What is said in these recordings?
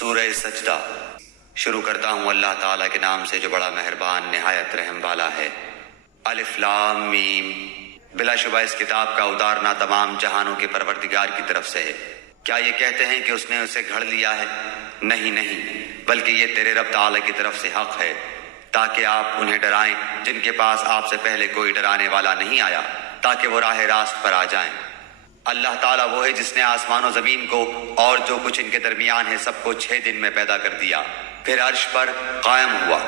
सूरह सजदा। शुरू करता हूँ अल्लाह ताला के नाम से जो बड़ा मेहरबान निहायत रहम वाला है। अलिफ लाम मीम। बिलाशुबा इस किताब का उतारना तमाम जहानों के परवरदिगार की तरफ से है। क्या ये कहते हैं कि उसने उसे घड़ लिया है? नहीं नहीं, बल्कि ये तेरे रब ताला की तरफ से हक है, ताकि आप उन्हें डराएं जिनके पास आपसे पहले कोई डराने वाला नहीं आया, ताकि वो राह रास्त पर आ जाएं। अल्लाह ताला वो है जिसने आसमान और जमीन को और जो कुछ इनके दरमियान है सबको 6 दिन में पैदा कर दिया, फिर अर्श पर कायम हुआ।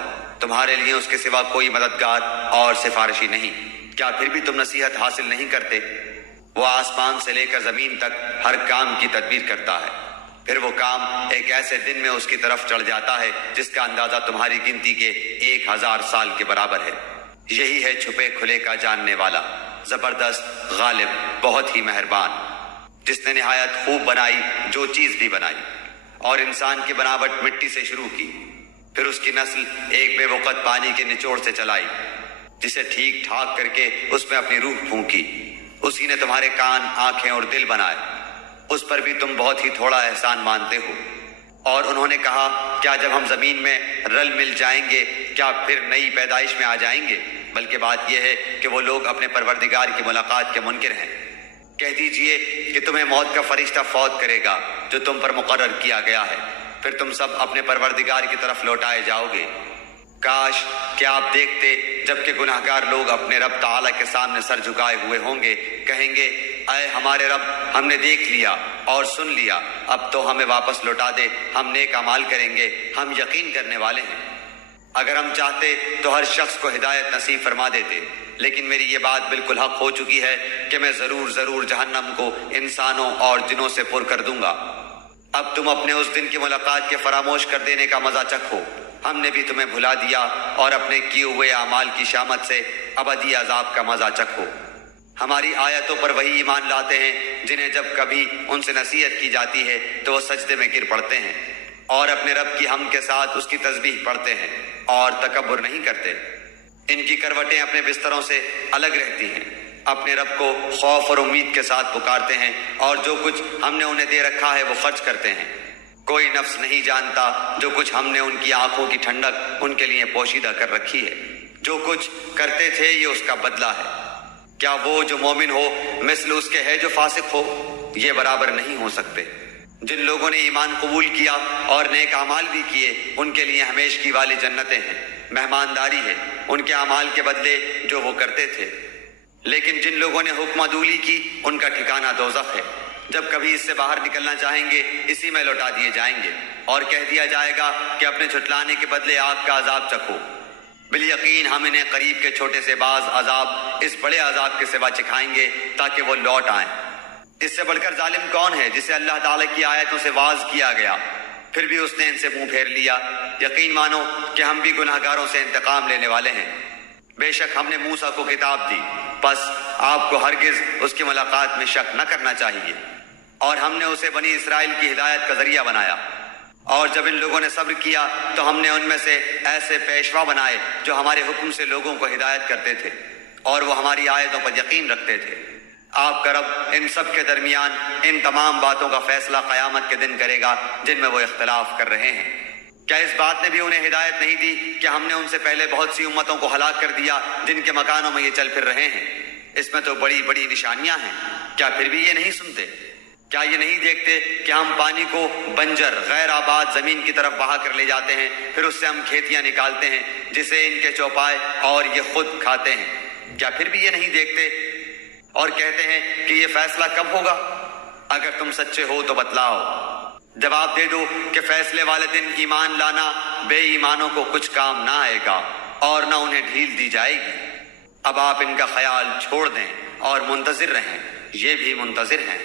तुम्हारे लिए उसके सिवा कोई मददगार और सिफारिशी नहीं। क्या फिर भी तुम नसीहत हासिल नहीं करते? वो आसमान से लेकर जमीन तक हर काम की तदबीर करता है, फिर वो काम एक ऐसे दिन में उसकी तरफ चढ़ जाता है जिसका अंदाजा तुम्हारी गिनती के 1000 साल के बराबर है। यही है छुपे खुले का जानने वाला, जबरदस्त, गालिब, बहुत ही मेहरबान, जिसने निहायत खूब बनाई जो चीज भी बनाई, और इंसान की बनावट मिट्टी से शुरू की, फिर उसकी नस्ल एक बेवकत पानी के निचोड़ से चलाई, जिसे ठीक ठाक करके उसमें अपनी रूह फूंकी। उसी ने तुम्हारे कान, आंखें और दिल बनाए, उस पर भी तुम बहुत ही थोड़ा एहसान मानते हो। और उन्होंने कहा, क्या जब हम जमीन में रल मिल जाएंगे क्या फिर नई पैदाइश में आ जाएंगे? बल्कि बात यह है कि वो लोग अपने परवरदिगार की मुलाकात के मुनकिर हैं। कह दीजिए कि तुम्हें मौत का फरिश्ता फौत करेगा जो तुम पर मुकर्रर किया गया है, फिर तुम सब अपने परवरदिगार की तरफ लौटाए जाओगे। काश कि आप देखते जबकि गुनाहगार लोग अपने रब ताला के सामने सर झुकाए हुए होंगे, कहेंगे, ऐ हमारे रब, हमने देख लिया और सुन लिया, अब तो हमें वापस लौटा दे, हम नेक अमाल करेंगे, हम यकीन करने वाले हैं। अगर हम चाहते तो हर शख्स को हिदायत नसीब फरमा देते, लेकिन मेरी ये बात बिल्कुल हक हो चुकी है कि मैं जरूर जहन्नम को इंसानों और जिनों से पुर कर दूंगा। अब तुम अपने उस दिन की मुलाकात के फरामोश कर देने का मजा चखो। हमने भी तुम्हें भुला दिया और अपने किए हुए अमाल की शामत से अबदी अजाब का मजा चखो। हमारी आयतों पर वही ईमान लाते हैं जिन्हें जब कभी उनसे नसीहत की जाती है तो वो सजदे में गिर पड़ते हैं और अपने रब की हम के साथ उसकी तस्बीह पढ़ते हैं और तकब्बुर नहीं करते। इनकी करवटें अपने बिस्तरों से अलग रहती हैं, अपने रब को खौफ और उम्मीद के साथ पुकारते हैं और जो कुछ हमने उन्हें दे रखा है वो खर्च करते हैं। कोई नफ्स नहीं जानता जो कुछ हमने उनकी आंखों की ठंडक उनके लिए पोशीदा कर रखी है। जो कुछ करते थे ये उसका बदला है। क्या वो जो मोमिन हो मिस्ल उसके है जो फासिक हो? ये बराबर नहीं हो सकते। जिन लोगों ने ईमान कबूल किया और नेक अमाल भी किए उनके लिए हमेशा की वाली जन्नतें हैं, मेहमानदारी है उनके अमाल के बदले जो वो करते थे। लेकिन जिन लोगों ने हुक्म अदूली की उनका ठिकाना दोज़ख है। जब कभी इससे बाहर निकलना चाहेंगे इसी में लौटा दिए जाएंगे और कह दिया जाएगा कि अपने झुटलाने के बदले आग का अजाब चखो। बिल यकीन हम इन्हें करीब के छोटे से बाज अजाब इस बड़े अजाब के सिवा चिखाएंगे ताकि वो लौट आए। इससे बढ़कर जालिम कौन है जिसे अल्लाह ताला की आयतों से वाज किया गया, फिर भी उसने इनसे मुंह फेर लिया। यकीन मानो कि हम भी गुनाहगारों से इंतकाम लेने वाले हैं। बेशक हमने मूसा को किताब दी, बस आपको हरगिज उसकी मुलाकात में शक न करना चाहिए। और हमने उसे बनी इसराइल की हिदायत का जरिया बनाया। और जब इन लोगों ने सब्र किया तो हमने उनमें से ऐसे पेशवा बनाए जो हमारे हुक्म से लोगों को हिदायत करते थे और वो हमारी आयतों पर यकीन रखते थे। आपका रब इन सब के दरमियान इन तमाम बातों का फैसला क़यामत के दिन करेगा जिनमें वो इख्तलाफ कर रहे हैं। क्या इस बात ने भी उन्हें हिदायत नहीं दी कि हमने उनसे पहले बहुत सी उम्मतों को हलाक कर दिया जिनके मकानों में ये चल फिर रहे हैं? इसमें तो बड़ी बड़ी निशानियां हैं, क्या फिर भी ये नहीं सुनते? क्या ये नहीं देखते कि हम पानी को बंजर गैर आबाद जमीन की तरफ बहा कर ले जाते हैं, फिर उससे हम खेतियां निकालते हैं जिसे इनके चौपाए और ये खुद खाते हैं? क्या फिर भी ये नहीं देखते और कहते हैं कि ये फैसला कब होगा? अगर तुम सच्चे हो तो बतलाओ। जवाब दे दो कि फैसले वाले दिन ईमान लाना बेईमानों को कुछ काम ना आएगा और ना उन्हें ढील दी जाएगी। अब आप इनका ख्याल छोड़ दें और मुंतजिर रहें, ये भी मुंतजिर हैं।